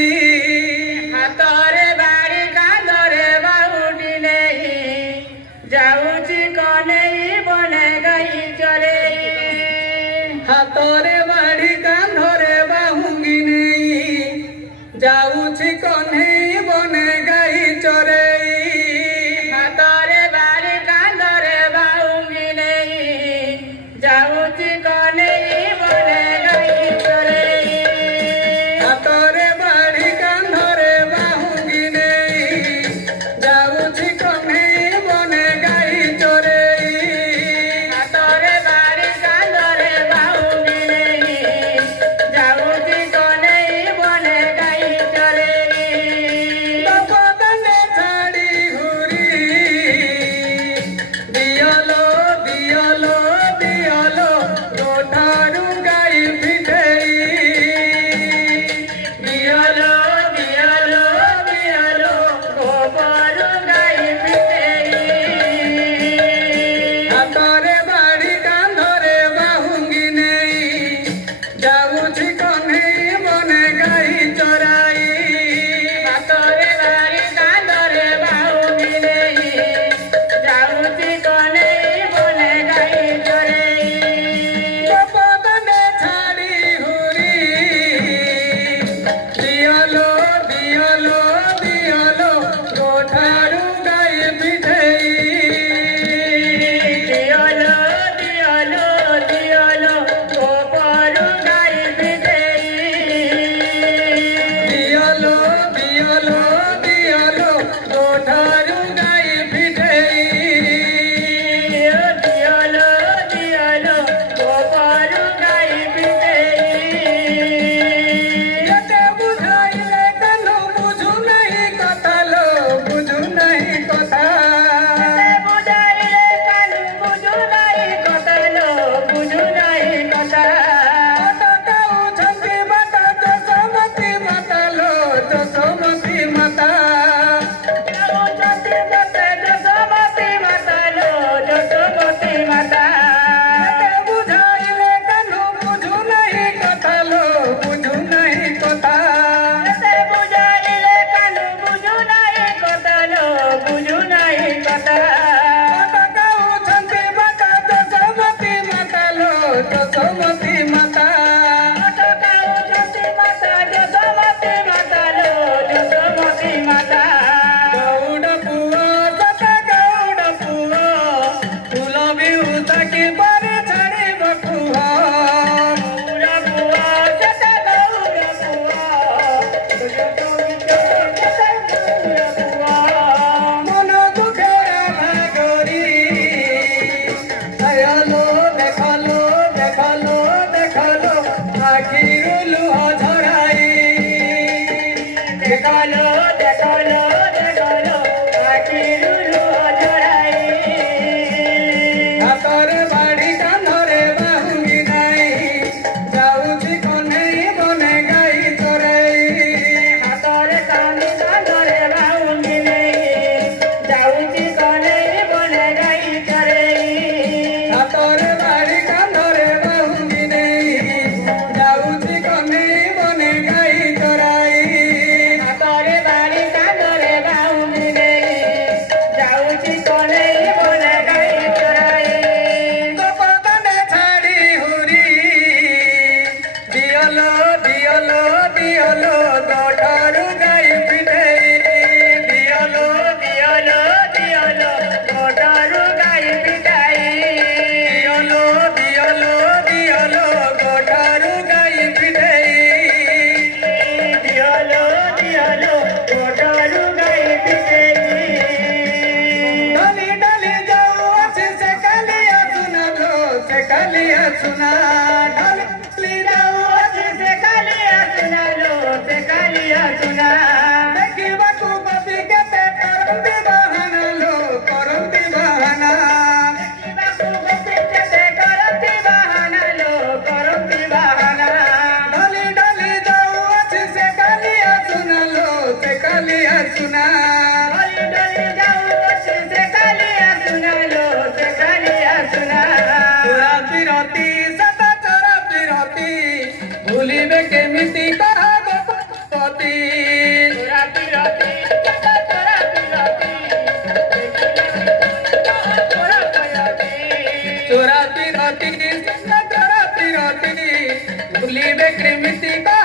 हाथरे बाड़ी कांधरे बाहुटी नहीं जाऊची कन्हई बने गई चले। हाथरे बाड़ी कांधरे बाहुंगी नहीं जाऊची कन्हई बने गई चरे। हाथरे बाड़ी कांधरे बाहुंगी नहीं जाऊची कन्हई बने गई चरे। हाथरे बाड़ी कांधरे बाहुंगी नहीं जाऊची कन्हई बने गई चरे। हाथरे बाड़ी कांधरे बाहुंगी नहीं जाऊची कन्हई बने गई चले। बदने छाड़ी घुरी दियलो दियलो दियलो गोठारू गाई फिटेई। दियलो दियलो दियलो गोबरू गाई फिटेई। हाथरे बाड़ी कांधरे बाहुंगी नहीं जाऊची कन्हई बने गई चराई। हाथरे बाड़ी कांधरे बाहुंगी नहीं जाऊची कन्हई बने गई चरेई। बदने छाड़ी घुरी दियलो दियलो दियलो गोठारू गाई फिटेई। दियलो दियलो दियलो गोबरू गाई फिटेई। दियलो दियलो दियलो गोठारू गाई फिटेई। दियलो दियलो गोबरू गाई फिटेई। जेते बुझाइले कानो बुझु नहीं कथा लो बुझु नहीं कथा। बुझाइले कानु बुझु नाही कथा लो बुझु नाही कथा। अटकाउछन्ति बाटा जसमती माता लो जसमती माता। जाऊछन्ति बाटा जसमती माता लो जसमती माता। जेते बुझाइले कानो बुझु नहीं कथा लो बुझु नहीं कथा। बुझाइले कानु बुझु नाही कथा लो बुझु नाही कथा। अटकाउछन्ति बाटा जसमती माता लो जसमती माता। अटकाउछन्ति माता जसमती माता लो जसमती माता। गौड पुओ सता गौड पुओ फूल बिउता कि परे छाड़ी बकुहा। गौर बुआ जता गौर बुआ मन दुखेरा भागरी दयालो देखलो देखलो देखलो आखिर लुह झराई। देखलो देखलो देखलो आखिर लुह झराई। हाथरे बाड़ी कांधरे बाहुंगी नहीं जाऊची कन्हई बने गई चरेई। हाथरे कानु कांधरे बाहुंगी नहीं जाऊची कन्हई बने गई चरेई। हाथरे बाड़ी कांधरे बाहुंगी नहीं जाऊची कन्हई बने गई चराई। हाथरे ବୁଲିବେ କେମିତି ବା